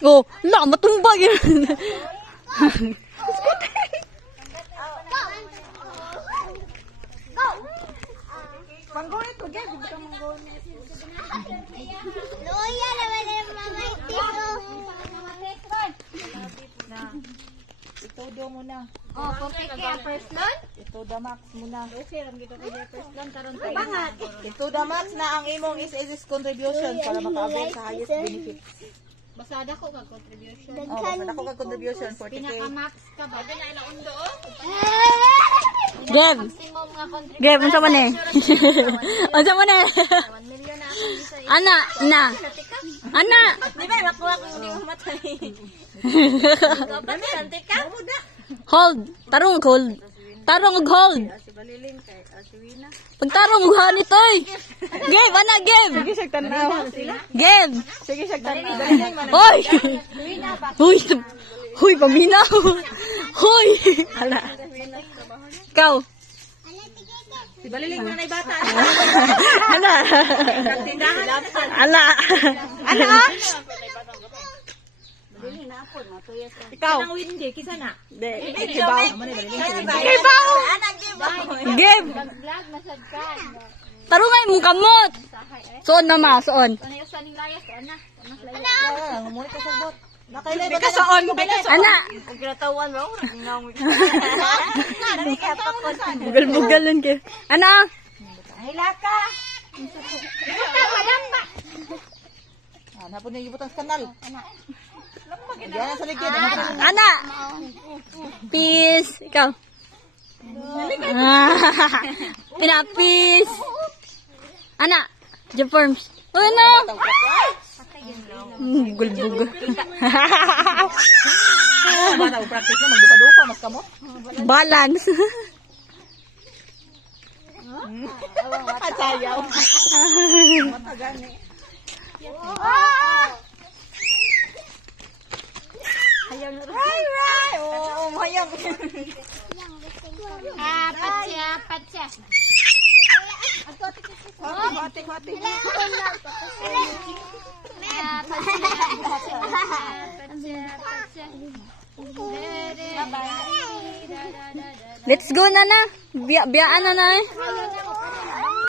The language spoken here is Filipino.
Oh, la, matumba yun. Manggonit to, Gab. Hindi ka manggonit. Luya naman yung mga tito. Itudo mo na. Oh, pupike first nun? Itudo max mo na. Okay, ram gito ko first nun karon tayo. Bangat. Itudo max na ang imong is contribution para makaabot sa highest benefit. Basta dako ka contribution. Oh, basta ako ka contribution 40k. Pinaka-max ka ba? Dala na undo. Gab. Maximum nga contribution. Gab, unsa man eh? Unsa man eh? 1 million na ako isa. Ana, na. Ana. Di ba nakuha ko hindi mamatay. Dapat santik ka. Hold. Tarong hold. Tarong ug hold. Si Baliling kay Asiwina. Pagtarong ug hanit oy. Gab, ana Gab. Sige siya tanaw. Gab. Sige siya tanaw. Hoy. Hoy. Hoy, paminaw. Hoy. Ala. Ikaw. Si Baliling mga bata. Ala. Tindahan. Ala. Ala. Ikaw. Ang hindi, kisa na. Gibaw. Gibaw. Gab. Vlog masad ka. Tarungay mong kamot. Soon na ma, soon. Ano yung saning layas? Ana. Ano? Muna ka sagot. Nakailay ba ka soon? Ana. Ang gratawan ba? Gingaw mo. Bugal-bugalan ka. Ana. Hila ka. Hanapon na ibutang kanal. Diyan sa ligid. Ana. Peace. Ikaw. Ina, peace. Ana. Jeforms. Ano? Bugol-bugol. Bata, practice na. Magdupa-dupa. Mas kamot. Balance. Kasayaw. Ay! Oo, mayang. Patsa. Hati. Let's go na na. Biyaan na na eh.